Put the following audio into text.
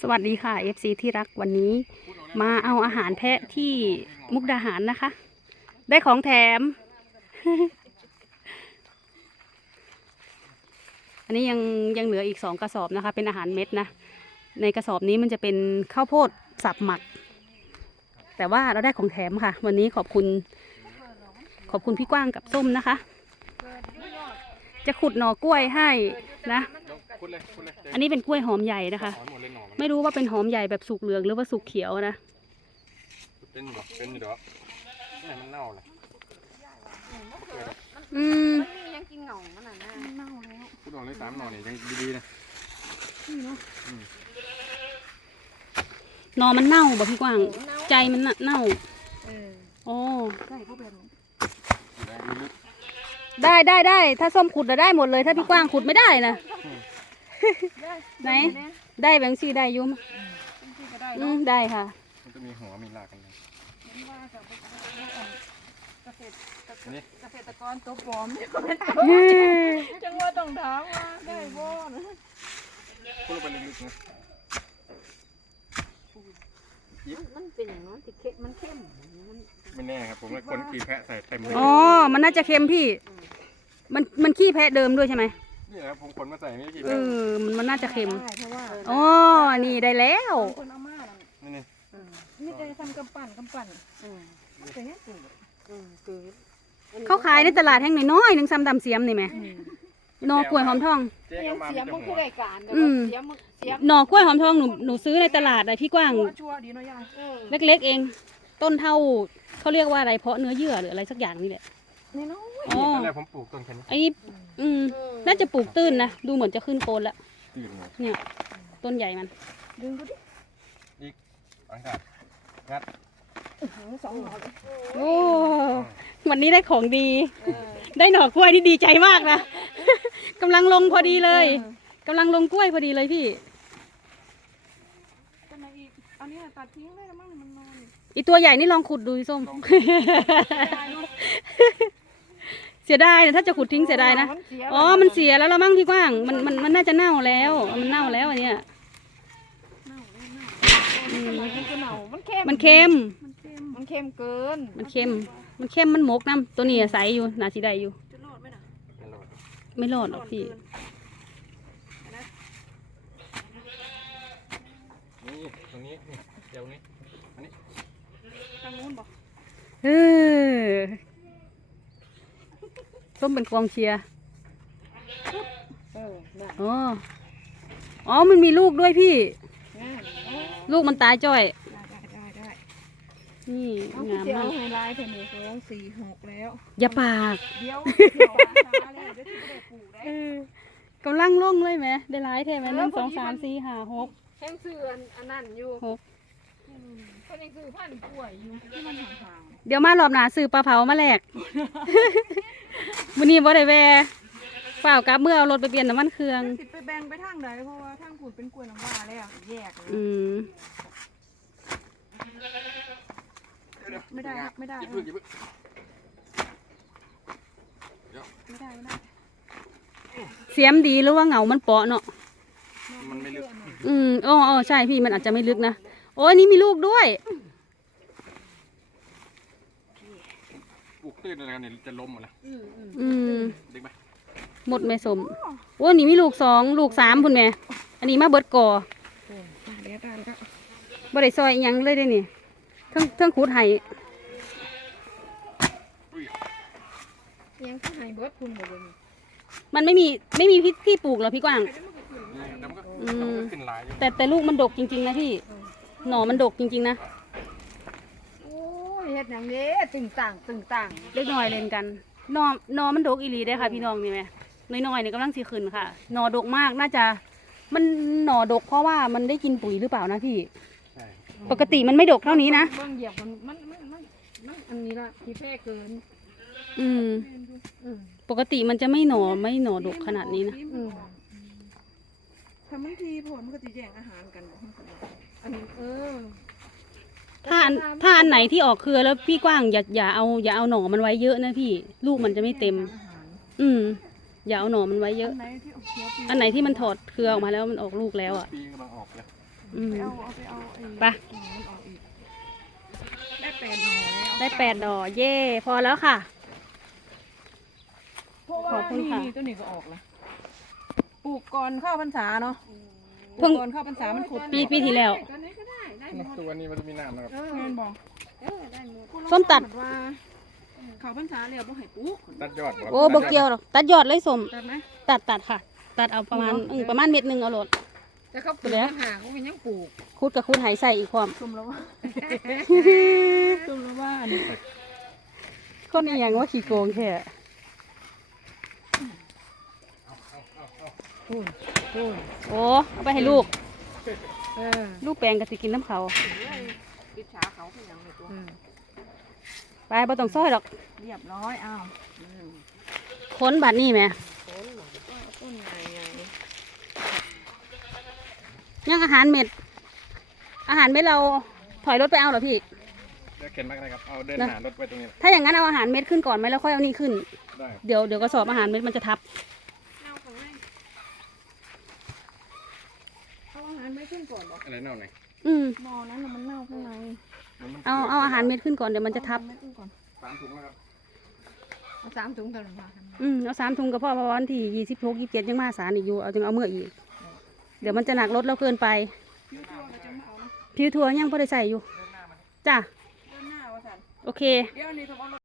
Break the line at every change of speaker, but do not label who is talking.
สวัสดีค่ะ FC ที่รักวันนี้ มาเอาอาหารแพะที่มุกดาหารนะคะ ได้ของแถม อันนี้ยังยังเหลืออีกสองกระสอบนะคะ เป็นอาหารเม็ดนะ ในกระสอบนี้มันจะเป็นข้าวโพดสับหมัก แต่ว่าเราได้ของแถมค่ะ วันนี้ขอบคุณ ขอบคุณพี่กว้างกับส้มนะคะ จะขุดหน่อกล้วยให้นะ
คุณเลยคุณเลย
อันนี้เป็นกล้วยหอมใหญ่นะคะ
ถอนหมดเลยหน่อมัน
ไม่รู้ว่าเป็นหอมใหญ่แบบสุกเหลืองหรือว่าสุกเขียวนะ
เป็นอยู่หรอเป็นอยู่หรอนี่มันเน่าเลย
อืม
มันมียังกินเหงามันน่ะนะ
คุณหน่อเลยสามหน่อเนี่ยยังดีๆนะ
หนอมันเน่าบ่พี่กว้าง ใจมันน่ะเน่า
เออ
โอ้
ใช่พวกแบบนี้
แดงลึก
ได้ได้ได้ ถ้าส้มขุดน่ะได้หมดเลย ถ้าพี่กว้างขุดไม่ได้นะ ไหน ได้แบงค์ซีได้อยุ่ม
ที่ก็ได้
อื
เนาะ
มได้ค่ะ
ๆมันจะมีหัวมีรากกันนะ
ว่าจะไปเกษตร
อันนี้
เกษตรกรตัวปลอมเนี่ยก็ไม่ได้จังว่าต้องถามว่าได้บ่นะ
คุณลงไปลึกๆนะ
มันเป็นอย่างนั้นติเข้มมันเข้มมัน
ไม่แน่ครับผมเลยคนขี่แพะใส่เต็มเลย
อ๋อมันน่าจะเค็มพี่ มันมันขี้แพะเดิมด้วยใช่ไหม
นี่แหละผมขนมาใส่นี่ขี่
เอ
แพะ
อมันมันน่าจะเค็ม
ได้เพราะว่า
อ๋อนี่ได้แล้ว
คนเอามาน่ะ
นี่นี่
นี่จะทำกำปั่นกำปั่นแต่เนี้ยตื่นตื่น
เขาขายในตลาดแห่งน้อยๆหนึ่งซ้ำดำเสียมนี่ไหมหนอกล้วยหอมทอง
เจ๊
ยั
เอา
ง
มา
เสีย
มัน
มึ
จะ
ง
หั
คือ
ว
รายการแต่
อื
ว่ามเสียมึงเสีย
หนอกล้วยหอมทองหนูหนูซื้อในตลาดอะพี่กว้าง
ชัวร์ดีเนาะยายเออ
เล็กๆเอง ต้นเท่าเขาเรียกว่าอะไรเพาะเนื้อเยื่อหรืออะไรสักอย่างนี่แหละ
นี่น้อย
อ๋อ
ตอนแรกผมปลูกต้นแค่นี้
ไอ้นี่อืม น่าจะปลูกตื้นนะ ดูเหมือนจะขึ้นโคนแล้ว
ตื่นหมด
เนี่ย ต้นใหญ่มัน
ดึงดูดิ
อากาศงัด
สองหน่อเลย
โอ้ วันนี้ได้ของดี ได้หน่อกล้วยที่ดีใจมากนะ กำลังลงพอดีเลย กำลังลงกล้วยพอดีเลยพี่
เป็นไงอีกอันนี้ตัดทิ้งได้แล้วมั้งมันนอน
อีตัวใหญ่นี่ลองขุดดูสิส้มเสียดายนะถ้าจะขุดทิ้งเสียดายนะอ๋อ มันเสียแล้วละมั้งพี่กว้าง มัน มัน มันน่าจะเน่าแล้ว มันเน่าแล้วอันเนี้ย
มันก็เน่ามันเค็ม
มันเค็ม
มันเค็มเกิน
มันเค็ม มันเค็ม มันหมกน้ำตัวนี้ใสอยู่นาสีได้อยู่
จะรอดไหมน่ะ
ไม่รอด
ไม่รอดหรอกพี่
นี่ตรงนี้นี่เดี๋ยวนี้
ทางนู้นบอก
เออ ส้มเป็นกองเชียร์
เออน่ะ
อ๋อ อ๋อ มันมีลูกด้วยพี่
ง่าย
ลูกมันตายจ้อย
ได้ได้ได้
นี่
เอา
งาม
เจียว
มาก
ไฮไลท์เทนนิสองสี่หกแล้ว
อย่าปาก
เดี๋ยวเดี๋ยวช้าแล้วเดี๋ยวที่ไม่ได้ปลูกได้
เออกำลังลงเลยไหม ได้หลายแท้ไหมหนึ่งสองสามสี่ห้าหก
แห้งซื้ออันอันนั้นอยู่
หก
คนยังซื้อพันธุ์กล้วยอยู่ที่มันห่าง
เดี๋ยวมารอบหนาซื้อปลาเผามาแลก วันนี้บ่ได้แวะเปล่ากลับเมื่อเอารถไปเปลี่ยนน้ำมันเครื่อง
ๆสิไปแบ่งไปทางใดเพราะว่าทางผุดเป็นกล้วยน้ำว้าแล้วแยกเลย
อืม
ไม่ได้ครับไม่ได้
หยิบพึ่งหยิบพึ่ง
ไม่ได้ไม่ได้
เสียมดีหรือว่าเหงา มันเปาะเนาะ
มันไม่ลึก
อืมอ๋ออ๋อใช่พี่มันอาจจะไม่ลึกนะ โอ้ยนี่มีลูกด้วย
ปลูก ตื้นอะไรกันเนี่ยจะล้มหมดแล้ว
อืมอืม
อืม
ดึงไป
หมดแม่สมโอ้นี่มีลูกสองลูกสามพุ่นแม่อันนี้มาเบิดก่อ
โอ้ยเดี๋ยวตานก็
บ่ได้ซอยอิหยังเลยเด้นี่เทั้งเทั้งขุดไห้
ยังที่หายเบิร์ดคุณบ่เบิ่ง
มันไม่มีไม่มีที่ที่ปลูกเหรอพี่กว้าง
นี่เดี๋ยวมันก็
อืม
เดี๋ยวมันก็ขึ้นลายอยู่
แต่แต่ลูกมันดกจริงๆนะพี่หน่อมันดกจริงๆนะ
โอ้ยเฮ็ดหยังเด้ตึงต่างตึงต่าง
เล็กน้อยเล่นกันหนอหนอมันดกอีหลีได้อค่ะ พี่น้องนี่ไหมน้อยๆนี่กำลังสีขึ้นค่ะหนอดกมากน่าจะ มันหนอดกเพราะว่ามันได้กินปุ๋ยหรือเปล่านะพี่
ใช่
ปกติมันไม่ดกเท่านี้นะ
เบิ่งเหยียบมันมันมันมันมันอันนี้ละที่แพ้เกิน
อืม
อืม
ปกติมันจะไม่หนอไม่หนอดกขนาดนี้นะ
อืม
ถ้ามันทีพอมันก็จะแย่งอาหารกันบอกให้เขาบอก
อันนี้เออ
ถ้า อันถ้าอันไหนที่ออกเครือแล้วพี่กว้างอย่าอย่าเอาอย่าเอาหน่อมันไว้เยอะนะพี่ ลูกมันจะไม่เต็ม
อาหาร
อืมอย่าเอาหน่อมันไว้เยอะ
อันไหนที่เอาหัวปี
อันไหนที่มันถอดเครือออกมาแล้วมันออกลูกแล้วอะ
ปีกำลังออกเลย
อืม
ไปเอาเอาไปเอาไอ้
ไป
หน่อมันออกอีกได้แปดหน่อแล้ว
ได้แปดดอกเย่พอแล้วค่ะ
เพราะว่า
ขอบคุณค่ะ
นี่ตัวนี้ก็ออกแล้วปลูกก่อนเข้าพรรษาเนาะป
เพิ่
ลู
ง
กก่อนเข้าพรรษามันขุด
ปีปีที่แล้ว
ตอนนี้ก็ได้ ได้หมด
ตัวนี้มันจะมีน้ำนะครับ
เออ
แม่นบอก
เออได้หมด
ส้มตัด
แบบว่าเข้าพรรษาแล้วบ่ให้ปลูก
ตัดยอด
โอ้บกเกียวหรอกตัดยอดเลยสม
ตัดไหม
ตัดตัดค่ะ ตัดเอาประมาณอืมประมาณเม็ดหนึ่งเอาโหลด
แต่เขาปลูก
เดี๋ยว
ต่างหากเขาเป็นยังปลูก
คูดกับคูดไหใส่อีกความ
ซุ่มแล้วว่าซุ่มแล้วว่าอันนี้
คนอีหยังว่าขี้โกงแค่
พูนพูน
โอ้เอาไปให้ลูก
เออ
ลูกแปลงก็สิกินน้ำเขา
ปิดฉาเขาเป็นอย่างนี้ตัว
อืม
ไปบ่ต้องซ้อยหรอก
เรียบร้อยอ้าว
ค้นบัดนี่แหม่
ต้นใหญ่ใหญ่
ยังอาหารเม็ด อาหารเม็ดเราถอยรถไปเอาเหรอพี่
เดี๋ยวเข็นมากนะครับ เอาเดินหารถไปตรงนี้
ถ้าอย่างนั้นเอาอาหารเม็ดขึ้นก่อนไหมแล้วค่อยเอานี่ขึ้น
ได้
เดี๋ยวเดี๋ยวกระสอบอาหารเม็ดมันจะทับ
เอาของให้ เอาอาหารไม่ขึ้นก่อนเหรอ
อะไรเน่าไหน
อืม
หม้อนั้นน่ะมันเน่าข้างใน
เอาเอาอาหารเม็ดขึ้นก่อนเดี๋ยวมันจะทับ
เอาอาหารไม่ขึ้นก่อน
สามถุงแล้วครับ
เอาสามถุงกันมาทำ
อืมเอาสามถุงกับพ่อเพราะว่าวันที่ยี่สิบหกยี่สิบเจ็ดยังมาสารอีกอยู่เอาจึงเอาเมื่ออีก เดี๋ยวมันจะหนักรถเราเกินไป
ยูทัวร์ก็จะมาเอานะ
ผิวทัวร์ยังพอได้ใส่อยู่ จ้ะ
เดินหน้าว่าสัน
โอเค
เดี๋ยวอันนี้ต้องเอา